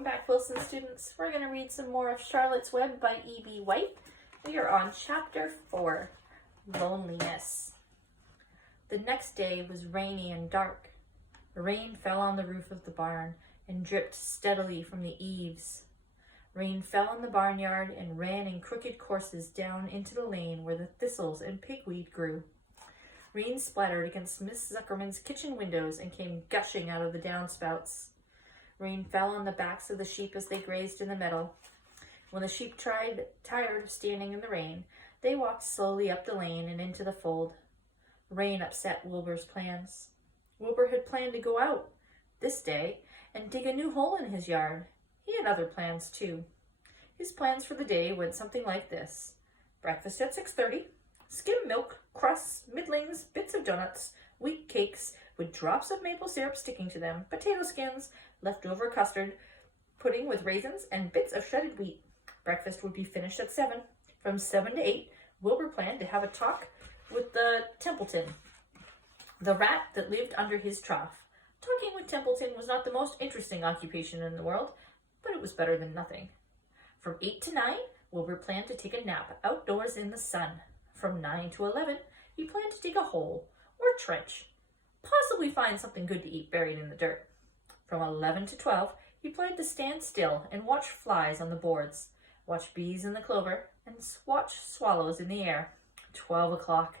Welcome back, Wilson students. We're going to read some more of Charlotte's Web by E.B. White. We are on Chapter 4, Loneliness. The next day was rainy and dark. Rain fell on the roof of the barn and dripped steadily from the eaves. Rain fell in the barnyard and ran in crooked courses down into the lane where the thistles and pigweed grew. Rain splattered against Miss Zuckerman's kitchen windows and came gushing out of the downspouts. Rain fell on the backs of the sheep as they grazed in the meadow. When the sheep tired of standing in the rain, they walked slowly up the lane and into the fold. Rain upset Wilbur's plans. Wilbur had planned to go out this day and dig a new hole in his yard. He had other plans too. His plans for the day went something like this. Breakfast at 6:30, skim milk, crusts, middlings, bits of donuts, wheat cakes with drops of maple syrup sticking to them, potato skins, leftover custard, pudding with raisins, and bits of shredded wheat. Breakfast would be finished at 7. From 7 to 8, Wilbur planned to have a talk with the Templeton, the rat that lived under his trough. Talking with Templeton was not the most interesting occupation in the world, but it was better than nothing. From 8 to 9, Wilbur planned to take a nap outdoors in the sun. From 9 to 11, he planned to dig a hole or trench, possibly find something good to eat buried in the dirt. From 11 to 12, he planned to stand still and watch flies on the boards, watch bees in the clover, and watch swallows in the air. 12 o'clock,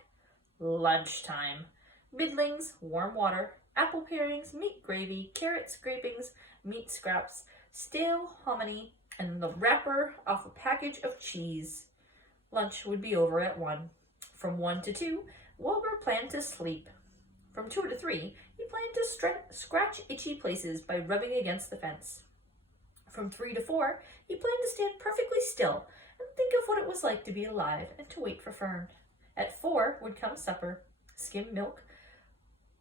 lunchtime. Middlings, warm water, apple parings, meat gravy, carrot scrapings, meat scraps, stale hominy, and the wrapper off a package of cheese. Lunch would be over at 1. From 1 to 2, Wilbur planned to sleep. From 2 to 3, he planned to scratch itchy places by rubbing against the fence. From 3 to 4, he planned to stand perfectly still and think of what it was like to be alive and to wait for Fern. At 4 would come supper, skim milk,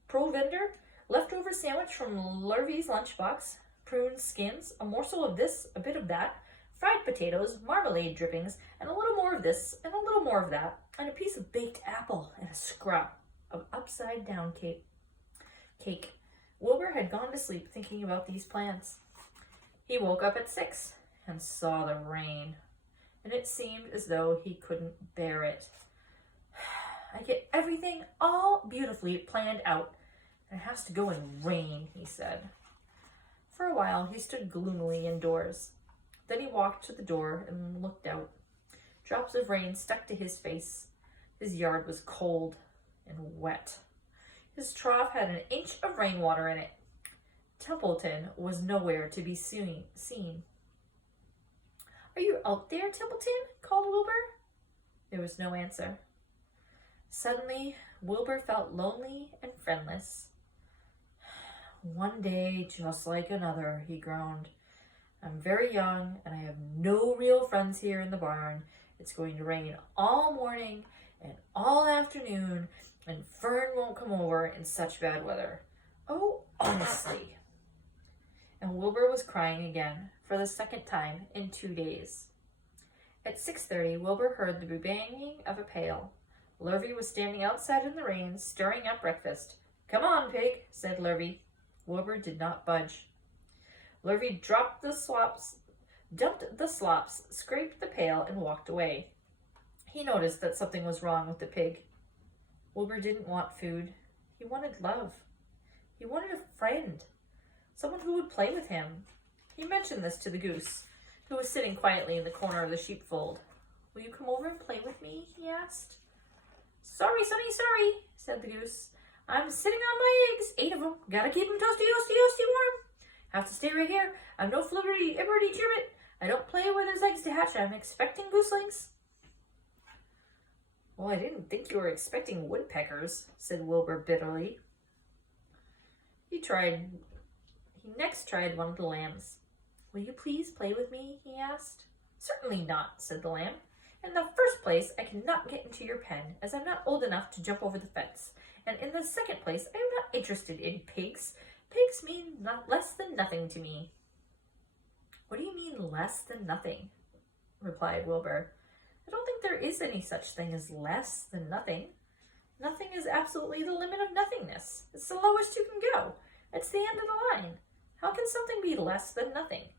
provender, leftover sandwich from Lurvy's lunchbox, prune skins, a morsel of this, a bit of that, fried potatoes, marmalade drippings, and a little more of this, and a little more of that, and a piece of baked apple and a scrap of upside-down cake. Wilbur had gone to sleep thinking about these plans. He woke up at 6 and saw the rain, and it seemed as though he couldn't bear it. I get everything all beautifully planned out, and it has to go in rain, he said. For a while, he stood gloomily indoors. Then he walked to the door and looked out. Drops of rain stuck to his face. His yard was cold and wet. His trough had an inch of rainwater in it. Templeton was nowhere to be seen. "Are you out there, Templeton?" called Wilbur. There was no answer. Suddenly, Wilbur felt lonely and friendless. "One day just like another," he groaned. "I'm very young and I have no real friends here in the barn. It's going to rain all morning and all afternoon, and Fern won't come over in such bad weather. Oh, honestly." And Wilbur was crying again for the second time in 2 days. At 6:30, Wilbur heard the banging of a pail. Lurvy was standing outside in the rain, stirring up breakfast. "Come on, pig," said Lurvy. Wilbur did not budge. Lurvy dumped the slops, scraped the pail, and walked away. He noticed that something was wrong with the pig. Wilbur didn't want food. He wanted love. He wanted a friend, someone who would play with him. He mentioned this to the goose, who was sitting quietly in the corner of the sheepfold. "Will you come over and play with me?" he asked. "Sorry, sonny, sorry," said the goose. "I'm sitting on my eggs, 8 of them. Gotta keep them toasty, warm. Have to stay right here. I'm no flibberty, ibberty, jibbit. I don't play where there's eggs to hatch. I'm expecting gooselings." "Well, I didn't think you were expecting woodpeckers," said Wilbur bitterly. He next tried one of the lambs. "Will you please play with me?" he asked. "Certainly not," said the lamb. "In the first place, I cannot get into your pen, as I'm not old enough to jump over the fence. And in the second place, I am not interested in pigs. Pigs mean less than nothing to me." "What do you mean, less than nothing?" replied Wilbur. "I don't think there is any such thing as less than nothing. Nothing is absolutely the limit of nothingness. It's the lowest you can go. It's the end of the line. How can something be less than nothing?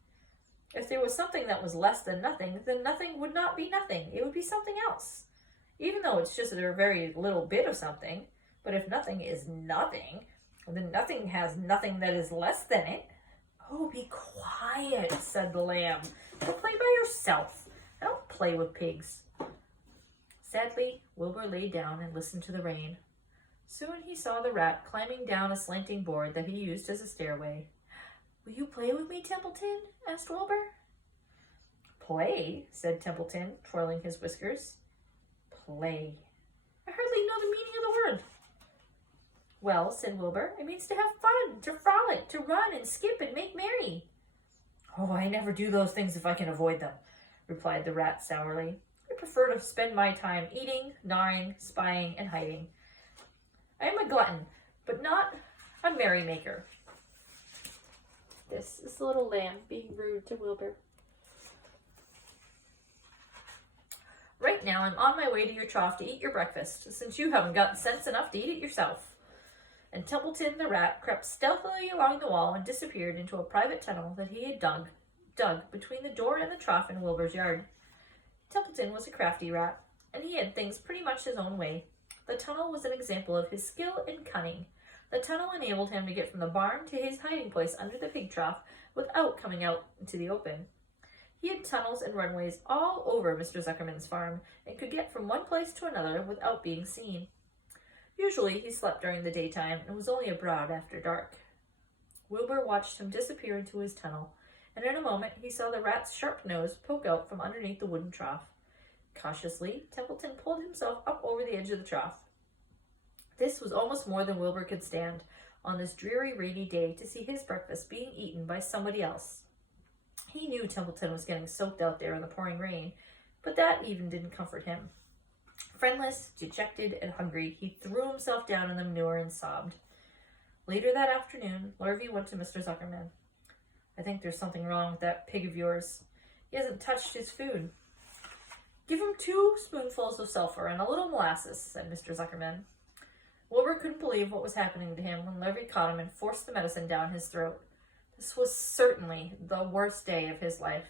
If there was something that was less than nothing, then nothing would not be nothing. It would be something else. Even though it's just a very little bit of something. But if nothing is nothing, then nothing has nothing that is less than it. Oh, be quiet, said the lamb. Go play by yourself. I don't play with pigs. Sadly, Wilbur lay down and listened to the rain. Soon he saw the rat climbing down a slanting board that he used as a stairway. Will you play with me, Templeton? Asked Wilbur. Play, said Templeton, twirling his whiskers. Play. I hardly know the meaning of the word. Well, said Wilbur, it means to have fun, to frolic, to run and skip and make merry. Oh, I never do those things if I can avoid them, replied the rat sourly. I prefer to spend my time eating, gnawing, spying, and hiding. I am a glutton, but not a merrymaker. This is the little lamb being rude to Wilbur. Right now I'm on my way to your trough to eat your breakfast, since you haven't got sense enough to eat it yourself. And Templeton the rat crept stealthily along the wall and disappeared into a private tunnel that he had dug between the door and the trough in Wilbur's yard. Templeton was a crafty rat, and he had things pretty much his own way. The tunnel was an example of his skill and cunning. The tunnel enabled him to get from the barn to his hiding place under the pig trough without coming out into the open. He had tunnels and runways all over Mr. Zuckerman's farm and could get from one place to another without being seen. Usually he slept during the daytime and was only abroad after dark. Wilbur watched him disappear into his tunnel, and in a moment he saw the rat's sharp nose poke out from underneath the wooden trough. Cautiously, Templeton pulled himself up over the edge of the trough. This was almost more than Wilbur could stand on this dreary, rainy day to see his breakfast being eaten by somebody else. He knew Templeton was getting soaked out there in the pouring rain, but that even didn't comfort him. Friendless, dejected, and hungry, he threw himself down in the manure and sobbed. Later that afternoon, Lurvy went to Mr. Zuckerman. I think there's something wrong with that pig of yours. He hasn't touched his food. Give him 2 spoonfuls of sulfur and a little molasses, said Mr. Zuckerman. Wilbur couldn't believe what was happening to him when Lurvy caught him and forced the medicine down his throat. This was certainly the worst day of his life.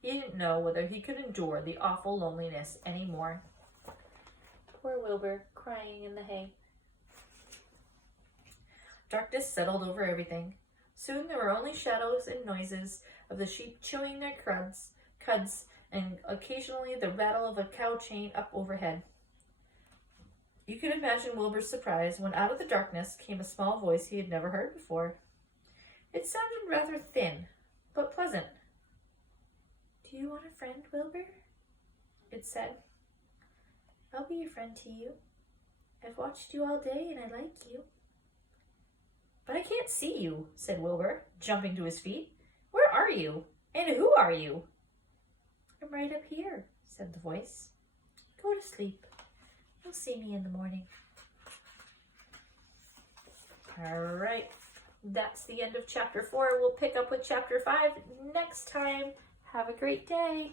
He didn't know whether he could endure the awful loneliness any more. Poor Wilbur, crying in the hay. Darkness settled over everything. Soon there were only shadows and noises of the sheep chewing their cuds, and occasionally the rattle of a cow chain up overhead. You can imagine Wilbur's surprise when out of the darkness came a small voice he had never heard before. It sounded rather thin, but pleasant. Do you want a friend, Wilbur? It said. I'll be a friend to you. I've watched you all day and I like you. But I can't see you, said Wilbur, jumping to his feet. Where are you? And who are you? I'm right up here, said the voice. Go to sleep. You'll see me in the morning. All right. That's the end of chapter 4. We'll pick up with chapter 5 next time. Have a great day.